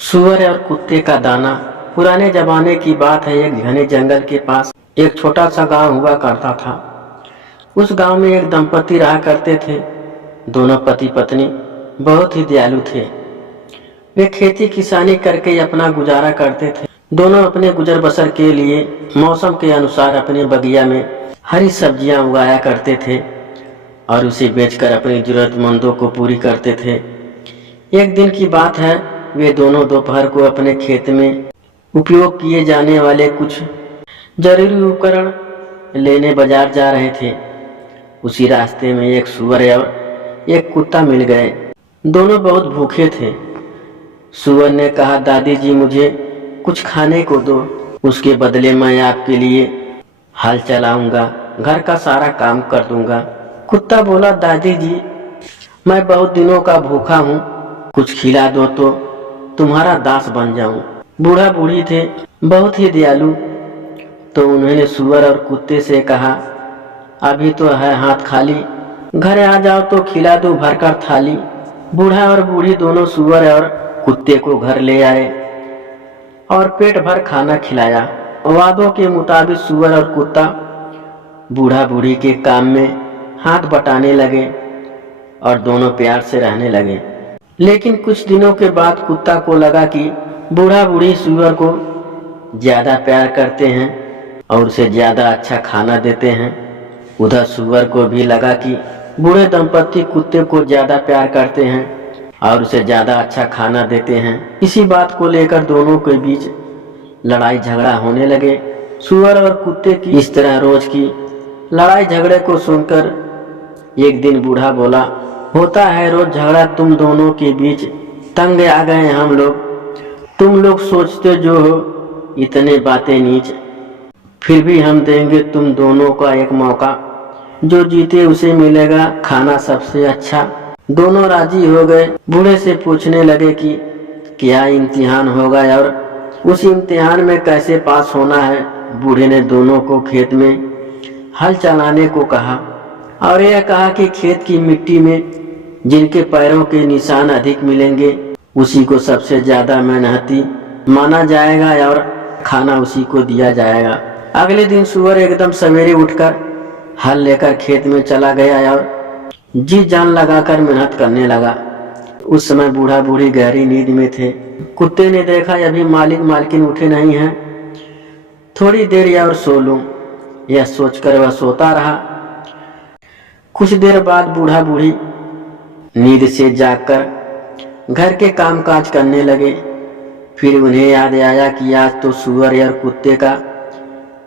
सूअर और कुत्ते का दाना। पुराने जमाने की बात है। एक घने जंगल के पास एक छोटा सा गांव हुआ करता था। उस गांव में एक दंपति रहा करते थे। दोनों पति पत्नी बहुत ही दयालु थे। वे खेती किसानी करके अपना गुजारा करते थे। दोनों अपने गुजर बसर के लिए मौसम के अनुसार अपने बगिया में हरी सब्जियां उगाया करते थे और उसे बेचकर अपनी जरूरतमंदों को पूरी करते थे। एक दिन की बात है, वे दोनों दोपहर को अपने खेत में उपयोग किए जाने वाले कुछ जरूरी उपकरण लेने बाजार जा रहे थे। उसी रास्ते में एक सूअर और एक कुत्ता मिल गए। दोनों बहुत भूखे थे। सूअर ने कहा, दादी जी मुझे कुछ खाने को दो, उसके बदले मैं आपके लिए हल चलाऊंगा, घर का सारा काम कर दूंगा। कुत्ता बोला, दादी जी मैं बहुत दिनों का भूखा हूँ, कुछ खिला दो तो तुम्हारा दास बन जाऊं। बूढ़ा बूढ़ी थे, बहुत ही दयालु, तो उन्होंने सूअर और कुत्ते से कहा, अभी तो है हाथ खाली, घर आ जाओ तो खिला दो भरकर थाली। बूढ़ा और बूढ़ी दोनों सूअर और कुत्ते को घर ले आए और पेट भर खाना खिलाया। वादों के मुताबिक सूअर और कुत्ता बूढ़ा बूढ़ी के काम में हाथ बटाने लगे और दोनों प्यार से रहने लगे। लेकिन कुछ दिनों के बाद कुत्ता को लगा कि बूढ़ा बूढ़ी सूअर को ज्यादा प्यार करते हैं और उसे ज्यादा अच्छा खाना देते हैं। उधर सूअर को भी लगा कि बूढ़े दंपति कुत्ते को ज्यादा प्यार करते हैं और उसे ज्यादा अच्छा खाना देते हैं। इसी बात को लेकर दोनों के बीच लड़ाई झगड़ा होने लगे। सूअर और कुत्ते की इस तरह रोज की लड़ाई झगड़े को सुनकर एक दिन बूढ़ा बोला, होता है रोज झगड़ा तुम दोनों के बीच, तंग आ गए हम लोग। तुम लोग सोचते जो हो इतने बातें नीच, फिर भी हम देंगे तुम दोनों का एक मौका, जो जीते उसे मिलेगा खाना सबसे अच्छा। दोनों राजी हो गए। बूढ़े से पूछने लगे कि क्या इम्तिहान होगा और उस इम्तिहान में कैसे पास होना है। बूढ़े ने दोनों को खेत में हल चलाने को कहा और यह कहा कि खेत की मिट्टी में जिनके पैरों के निशान अधिक मिलेंगे उसी को सबसे ज्यादा मेहनती माना जाएगा और खाना उसी को दिया जाएगा। अगले दिन सूअर एकदम सवेरे उठकर हल लेकर खेत में चला गया और जी जान लगाकर मेहनत करने लगा। उस समय बूढ़ा बूढ़ी गहरी नींद में थे। कुत्ते ने देखा अभी मालिक मालकिन उठे नहीं हैं, थोड़ी देर और सो लूं, यह सोचकर वह सोता रहा। कुछ देर बाद बूढ़ा बूढ़ी नींद से जागकर घर के कामकाज करने लगे। फिर उन्हें याद आया कि आज तो सूअर और कुत्ते का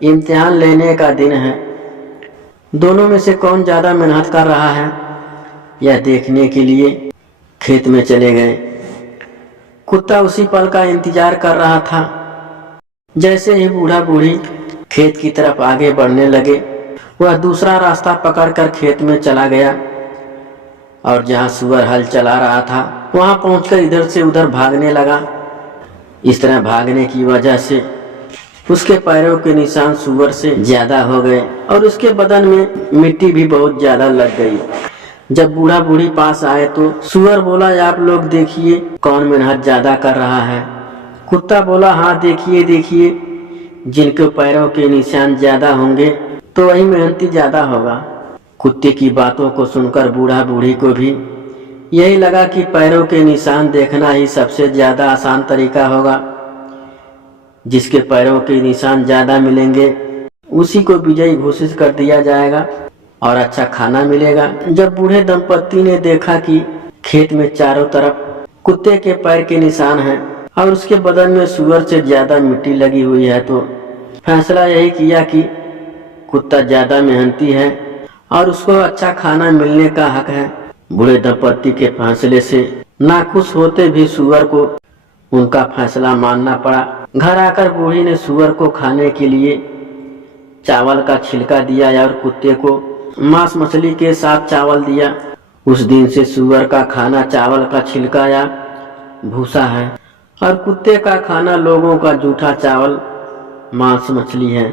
इम्तिहान लेने का दिन है। दोनों में से कौन ज्यादा मेहनत कर रहा है यह देखने के लिए खेत में चले गए। कुत्ता उसी पल का इंतजार कर रहा था। जैसे ही बूढ़ा बूढ़ी खेत की तरफ आगे बढ़ने लगे, वह दूसरा रास्ता पकड़कर खेत में चला गया और जहां सूअर हल चला रहा था वहां पहुंचकर इधर से उधर भागने लगा। इस तरह भागने की वजह से उसके पैरों के निशान सूअर से ज्यादा हो गए और उसके बदन में मिट्टी भी बहुत ज्यादा लग गई। जब बूढ़ा बूढ़ी पास आए तो सूअर बोला, आप लोग देखिए कौन मेहनत ज्यादा कर रहा है। कुत्ता बोला, हाँ देखिए देखिए, जिनके पैरों के निशान ज्यादा होंगे तो वही मेहनती ज्यादा होगा। कुत्ते की बातों को सुनकर बूढ़ा बूढ़ी को भी यही लगा कि पैरों के निशान देखना ही सबसे ज्यादा आसान तरीका होगा। जिसके पैरों के निशान ज्यादा मिलेंगे उसी को विजयी घोषित कर दिया जाएगा और अच्छा खाना मिलेगा। जब बूढ़े दंपति ने देखा कि खेत में चारों तरफ कुत्ते के पैर के निशान हैं और उसके बदन में सूअर से ज्यादा मिट्टी लगी हुई है, तो फैसला यही किया कि कुत्ता ज्यादा मेहनती है और उसको अच्छा खाना मिलने का हक है। बूढ़े दंपति के फैसले से नाखुश होते भी सूअर को उनका फैसला मानना पड़ा। घर आकर बूढ़ी ने सूअर को खाने के लिए चावल का छिलका दिया और कुत्ते को मांस मछली के साथ चावल दिया। उस दिन से सूअर का खाना चावल का छिलका या भूसा है और कुत्ते का खाना लोगों का जूठा चावल मांस मछली है।